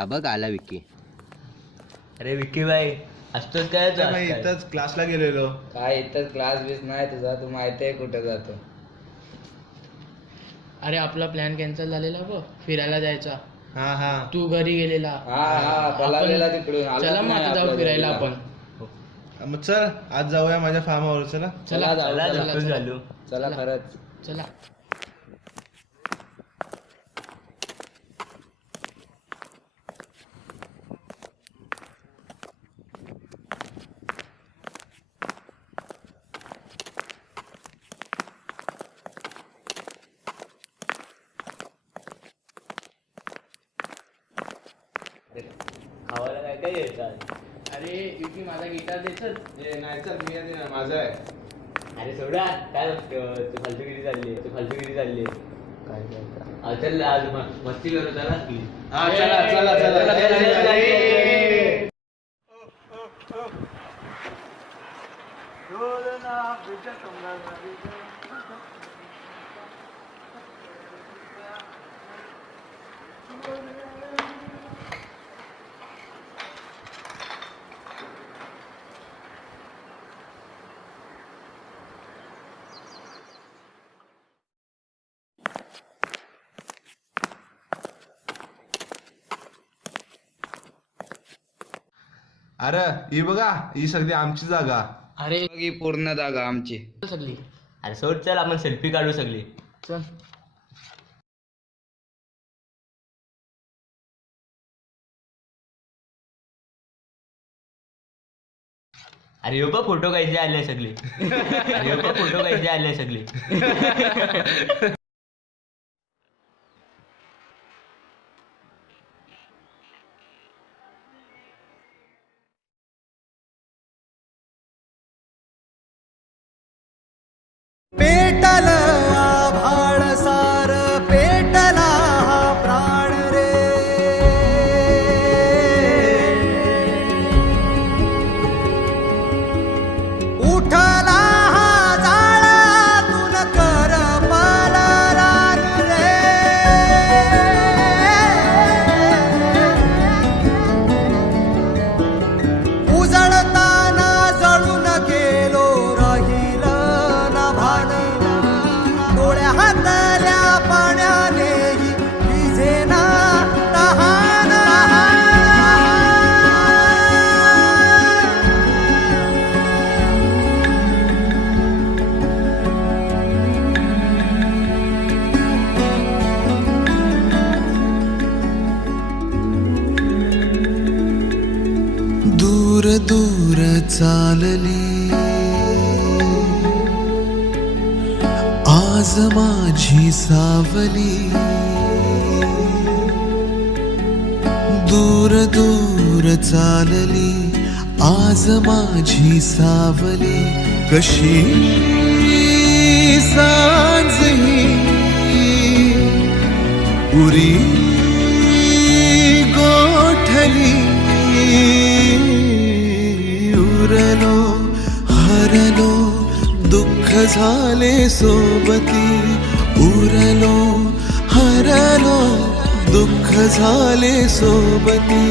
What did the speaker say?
हा बघ आला विकी. अरे विकी भाई असतोच काय तू मी आजकाल? इथंच क्लासला गेलेलो. काय इथंच क्लास बीस नाही तुझा, तू माहिती आहे कुठे जातो. अरे आपला प्लॅन कॅन्सल झालेला बघ फिरायला जायचा. हा हा तू घरी गेलेला. हा हा पळालेला तिकडून आलाच चला मग नाही आता जाऊ आपल्या फिरायला घरी. आपण. मग चल आज जाऊया माझ्या फार्मावर. चला चला जाऊ, चला चला. नको झालो. चला खरंच. चला. खावायला काय काय घ्यायचं? अरे युकी माझा गिटार दे चल. नाही चल मी येते ना, माझं आहे. अरे सोडा काय बघतो तू फालतूगिरी चालली काय चल आज मस्ती करू चला. हा चला चला चला चला. अरे ही बघा, ही सगळी आमची जागा. अरे ही पूर्ण जागा आमची. सगळी अरे सोड चल आपण सेल्फी काढू सगळी. चल. अरे यो बघ फोटो कायचे आले सगळे. अरे यो बघ फोटो कायचे आले सगळे. पेटल आभाळ सार पेटला हा प्राण रे. उठला हा जाळातून करमल रान रे. उजळताना जळून गेलो राहील ना भान. डोळ्या हातल्या पाण्यानेही विझेना तहान. दूर दूर चालली आज माझी सावली. दूर दूर चालली आज माझी सावली. कशी सांज ही उरी गोठली. उरलो हरलो दुःख झाले सोबती. उरलो हरलो दुःख झाले सोबती.